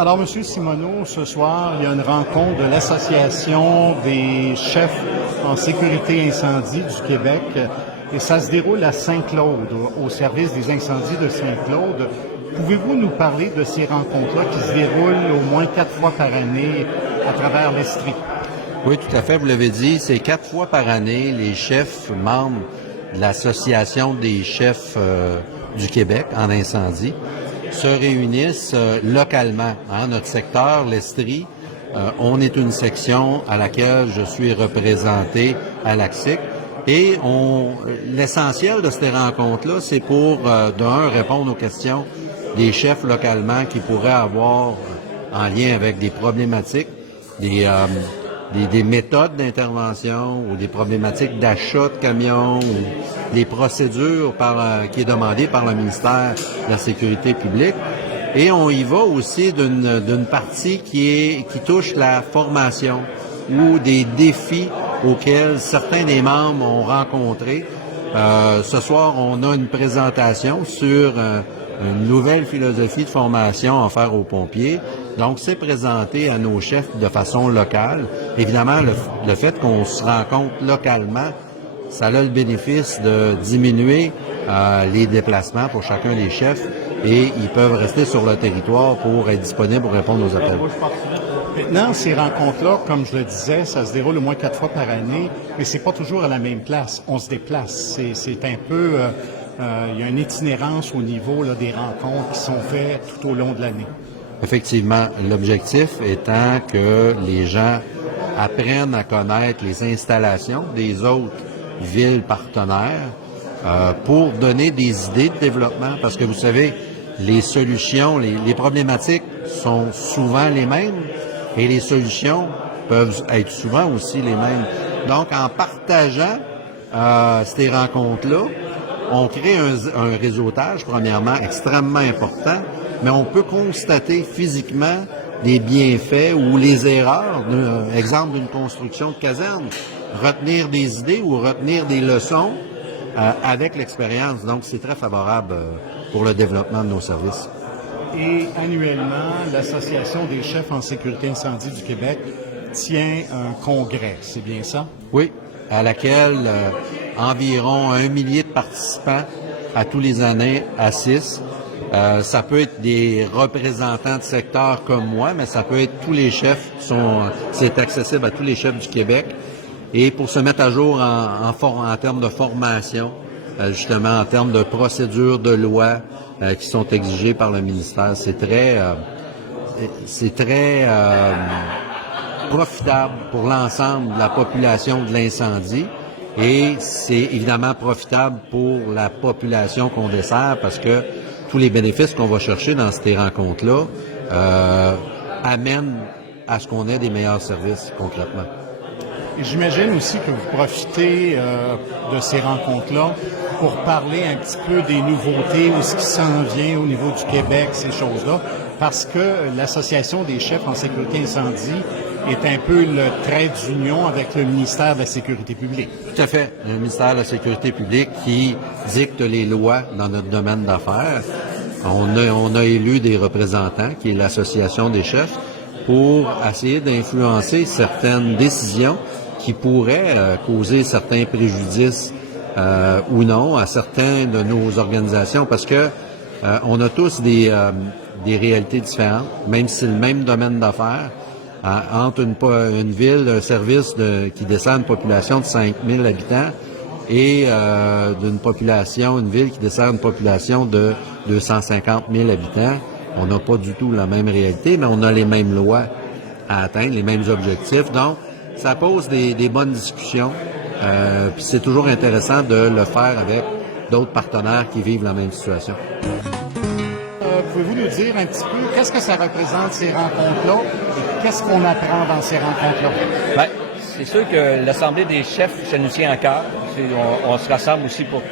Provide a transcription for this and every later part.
Alors, Monsieur Simoneau, ce soir, il y a une rencontre de l'Association des chefs en sécurité incendie du Québec et ça se déroule à Saint-Claude, au service des incendies de Saint-Claude. Pouvez-vous nous parler de ces rencontres-là qui se déroulent au moins 4 fois par année à travers l'Estrie? Oui, tout à fait, vous l'avez dit, c'est 4 fois par année, les chefs membres de l'Association des chefs du Québec en incendie se réunissent localement. Notre secteur, l'Estrie, on est une section à laquelle je suis représenté à l'ACSIC. Et l'essentiel de ces rencontres-là, c'est pour, répondre aux questions des chefs localement qui pourraient avoir en lien avec des problématiques, des méthodes d'intervention ou des problématiques d'achat de camions ou des procédures qui est demandées par le ministère de la Sécurité publique. Et on y va aussi d'une partie qui touche la formation ou des défis auxquels certains des membres ont rencontré. Ce soir, on a une présentation sur une nouvelle philosophie de formation à faire aux pompiers. Donc, c'est présenté à nos chefs de façon locale. Évidemment, le fait qu'on se rencontre localement, ça a le bénéfice de diminuer les déplacements pour chacun des chefs et ils peuvent rester sur le territoire pour être disponibles pour répondre aux appels. Maintenant, ces rencontres-là, comme je le disais, ça se déroule au moins 4 fois par année, mais c'est pas toujours à la même place. On se déplace. C'est un peu... il y a une itinérance au niveau là, des rencontres qui sont faites tout au long de l'année. Effectivement, l'objectif étant que les gens apprennent à connaître les installations des autres villes partenaires pour donner des idées de développement. Parce que vous savez, les solutions, les problématiques sont souvent les mêmes et les solutions peuvent être souvent aussi les mêmes. Donc, en partageant ces rencontres-là, on crée un réseautage, premièrement, extrêmement important, mais on peut constater physiquement des bienfaits ou les erreurs, exemple d'une construction de caserne, retenir des idées ou retenir des leçons avec l'expérience. Donc, c'est très favorable pour le développement de nos services. Et annuellement, l'Association des chefs en sécurité incendie du Québec tient un congrès, c'est bien ça? Oui, à laquelle environ 1 millier de participants à tous les années assistent. Ça peut être des représentants de secteurs comme moi, mais ça peut être tous les chefs c'est accessible à tous les chefs du Québec. Et pour se mettre à jour en termes de formation, justement en termes de procédures de loi qui sont exigées par le ministère, c'est très profitable pour l'ensemble de la population de l'incendie. Et c'est évidemment profitable pour la population qu'on dessert parce que tous les bénéfices qu'on va chercher dans ces rencontres-là amènent à ce qu'on ait des meilleurs services concrètement. Et j'imagine aussi que vous profitez de ces rencontres-là pour parler un petit peu des nouveautés ou ce qui s'en vient au niveau du Québec, ces choses-là, parce que l'Association des chefs en sécurité incendie est un peu le trait d'union avec le ministère de la Sécurité publique. Tout à fait. Le ministère de la Sécurité publique qui dicte les lois dans notre domaine d'affaires. On a élu des représentants, qui est l'Association des chefs, pour essayer d'influencer certaines décisions qui pourraient causer certains préjudices ou non à certains de nos organisations, parce que on a tous des réalités différentes, même si c'est le même domaine d'affaires. Entre une ville, un service qui dessert une population de 5 000 habitants et une ville qui dessert une population de 250 000 habitants, on n'a pas du tout la même réalité, mais on a les mêmes lois à atteindre, les mêmes objectifs. Donc, ça pose des bonnes discussions. Puis c'est toujours intéressant de le faire avec d'autres partenaires qui vivent la même situation. Pouvez-vous nous dire un petit peu qu'est-ce que ça représente ces rencontres-là et qu'est-ce qu'on apprend dans ces rencontres-là? Bien, c'est sûr que l'Assemblée des chefs, ça nous tient à cœur. On se rassemble aussi pour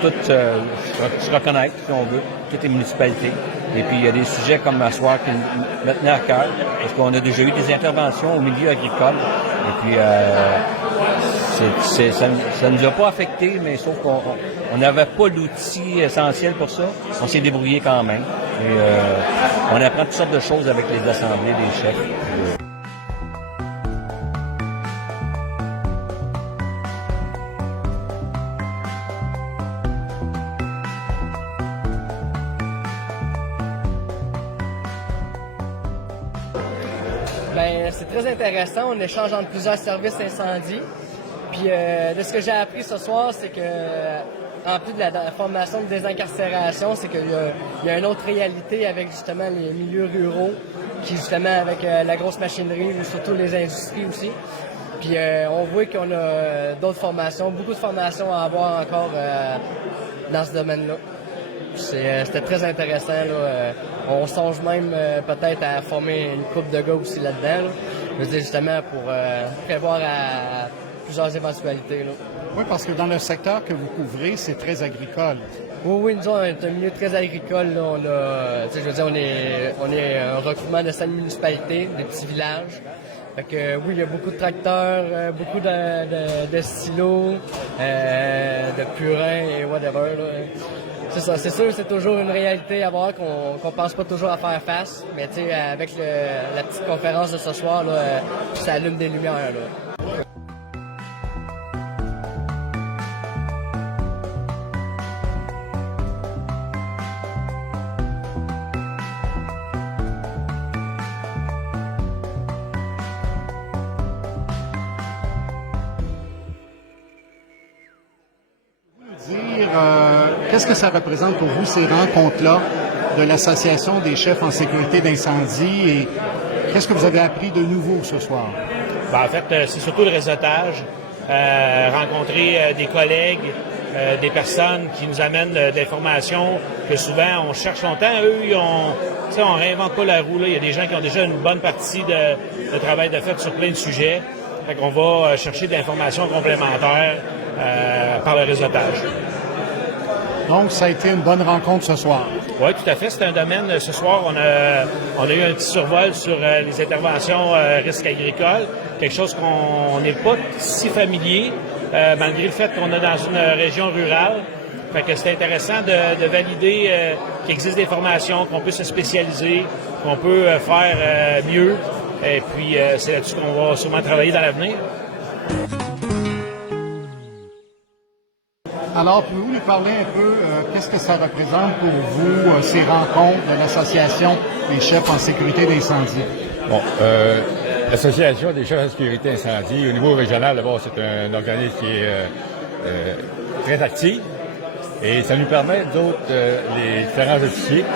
toutes se reconnaître, si on veut, toutes les municipalités. Et puis, il y a des sujets comme ma soirée qui me tenaient à cœur, parce qu'on a déjà eu des interventions au milieu agricole. Et puis, ça ne nous a pas affecté, mais sauf qu'on n'avait pas l'outil essentiel pour ça. On s'est débrouillé quand même. Et, on apprend toutes sortes de choses avec les assemblées des chefs. Ben, c'est très intéressant. On échange entre plusieurs services incendie. Puis de ce que j'ai appris ce soir, c'est que en plus de la formation de désincarcération, c'est qu'il y a une autre réalité avec justement les milieux ruraux, qui justement avec la grosse machinerie ou surtout les industries aussi. Puis on voit qu'on a d'autres formations, beaucoup de formations à avoir encore dans ce domaine-là. C'était très intéressant. Là. On songe même peut-être à former une couple de gars aussi là-dedans. Là. Je veux dire, justement pour prévoir à plusieurs éventualités. Là. Oui, parce que dans le secteur que vous couvrez, c'est très agricole. Oui, nous, on est un milieu très agricole. Là. Je veux dire, on est un regroupement de 5 municipalités, des petits villages. Fait que oui, il y a beaucoup de tracteurs, beaucoup de stylos, de purins et whatever. Là. C'est ça, c'est sûr, c'est toujours une réalité à voir qu'on pense pas toujours à faire face. Mais tu sais, avec la petite conférence de ce soir, là, ça allume des lumières. Là. Qu'est-ce que ça représente pour vous, ces rencontres-là de l'Association des chefs en sécurité d'incendie et qu'est-ce que vous avez appris de nouveau ce soir? Ben, en fait, c'est surtout le réseautage, rencontrer des collègues, des personnes qui nous amènent de l'information que souvent on cherche longtemps. Eux, on réinvente pas la roue. Là. Il y a des gens qui ont déjà une bonne partie de travail de fait sur plein de sujets. Fait qu'on va chercher de l'information complémentaire par le réseautage. Donc, ça a été une bonne rencontre ce soir. Oui, tout à fait. C'est un domaine. Ce soir, on a eu un petit survol sur les interventions risques agricoles, quelque chose qu'on n'est pas si familier, malgré le fait qu'on est dans une région rurale. Fait que c'est intéressant de valider qu'il existe des formations, qu'on peut se spécialiser, qu'on peut faire mieux. Et puis, c'est là-dessus qu'on va sûrement travailler dans l'avenir. Alors, pouvez-vous nous parler un peu, qu'est-ce que ça représente pour vous, ces rencontres de l'Association des chefs en sécurité d'incendie? Bon, l'Association des chefs en sécurité incendie, au niveau régional, d'abord, c'est un organisme qui est très actif et ça nous permet, d'autres, les différents officiers,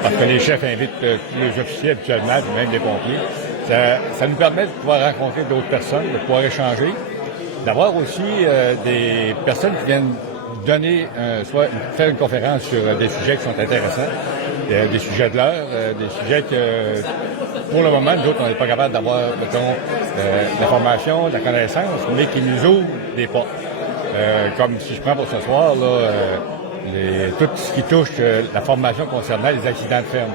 parce que les chefs invitent tous les officiers habituellement, puis même les pompiers, ça nous permet de pouvoir rencontrer d'autres personnes, de pouvoir échanger, d'avoir aussi des personnes qui viennent donner, soit faire une conférence sur des sujets qui sont intéressants, des sujets de l'heure, des sujets que, pour le moment, nous autres, on n'est pas capable d'avoir, mettons, de l'information, de la connaissance, mais qui nous ouvrent des portes. Comme si je prends pour ce soir, là, tout ce qui touche la formation concernant les accidents de ferme.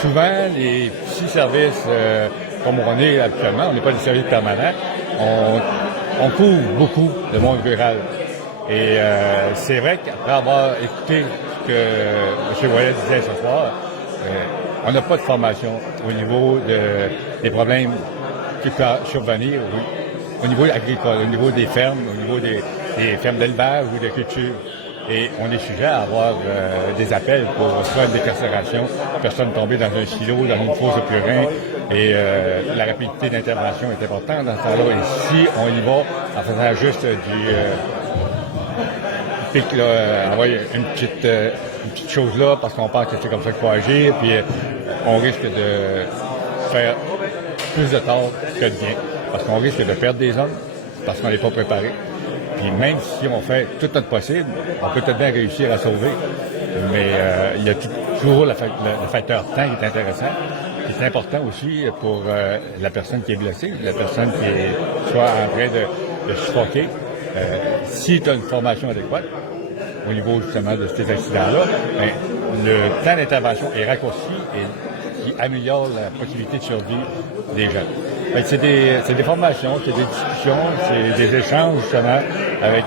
Souvent, les petits services, comme on est actuellement, on n'est pas des services permanents, on couvre beaucoup le monde rural. Et c'est vrai qu'après avoir écouté ce que M. Ouellet disait ce soir, on n'a pas de formation au niveau des problèmes qui peuvent survenir au niveau agricole, au niveau des fermes, au niveau des fermes d'élevage ou de culture. Et on est sujet à avoir des appels pour soit une décarcération, personne tombée dans un silo, dans une fosse de purin. Et la rapidité d'intervention est importante dans ce temps-là. Et si on y va en faisant juste envoyer une petite chose là, parce qu'on pense que c'est comme ça qu'il faut agir, puis on risque de faire plus de tort que de bien. Parce qu'on risque de perdre des hommes, parce qu'on n'est pas préparé. Puis même si on fait tout notre possible, on peut peut-être bien réussir à sauver. Mais il y a toujours le facteur temps qui est intéressant, qui est important aussi pour la personne qui est blessée, la personne qui est soit en train de suffoquer. Si tu as une formation adéquate, au niveau justement de ces accidents-là, bien, le temps d'intervention est raccourci et qui améliore la possibilité de survie des gens. Ben, c'est des formations, c'est des discussions, c'est des échanges justement avec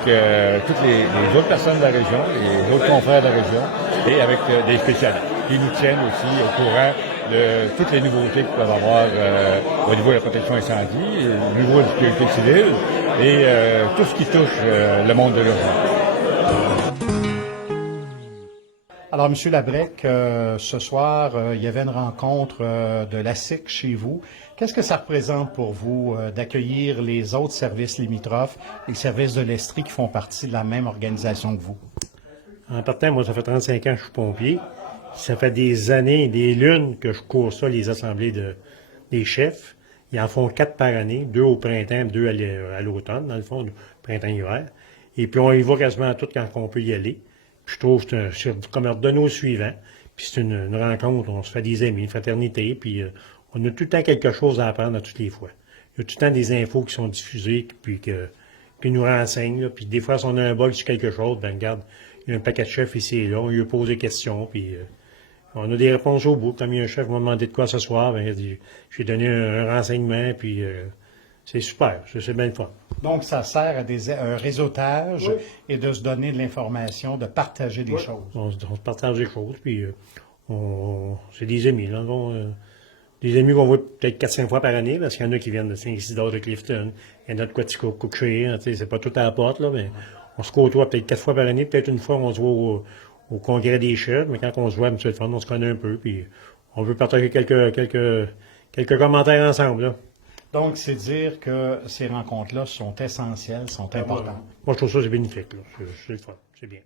toutes les autres personnes de la région, les autres confrères de la région et avec des spécialistes qui nous tiennent aussi au courant de toutes les nouveautés qu'ils peuvent avoir au niveau de la protection incendie, au niveau de la sécurité civile et tout ce qui touche le monde de l'urgence. Alors, M. Labrec, ce soir, il y avait une rencontre de l'ASIC chez vous. Qu'est-ce que ça représente pour vous d'accueillir les autres services limitrophes, les services de l'Estrie qui font partie de la même organisation que vous? En partant, moi, ça fait 35 ans que je suis pompier. Ça fait des années, des lunes que je cours ça, les assemblées des chefs. Ils en font 4 par année, 2 au printemps, 2 à l'automne, dans le fond, printemps-hiver. Et puis, on y va quasiment à tout quand on peut y aller. Puis je trouve que c'est comme redonner au suivant. Puis c'est une rencontre, on se fait des amis, une fraternité, puis on a tout le temps quelque chose à apprendre à toutes les fois. Il y a tout le temps des infos qui sont diffusées, puis qui nous renseignent. Là. Puis des fois, si on a un bug sur quelque chose, ben regarde, il y a un paquet de chefs ici et là, on lui pose des questions, puis on a des réponses au bout. Comme il y a un chef qui m'a demandé de quoi ce soir, ben, j'ai donné un renseignement, puis c'est super, c'est bien le fun. Donc, ça sert à un réseautage et de se donner de l'information, de partager des choses. On se partage des choses, puis c'est des amis, là. Des amis qu'on voit peut-être 4-5 fois par année, parce qu'il y en a qui viennent de Saint-Isidore de Clifton, il y en a de Quaticook-Couché, hein, c'est pas tout à la porte, là, mais on se côtoie peut-être 4 fois par année, peut-être une fois on se voit au congrès des chefs, mais quand on se voit, M. Fond, on se connaît un peu, puis on veut partager quelques commentaires ensemble, là. Donc, c'est dire que ces rencontres-là sont essentielles, sont importantes. Moi, je trouve ça, c'est bénéfique, là. C'est le fun, c'est bien.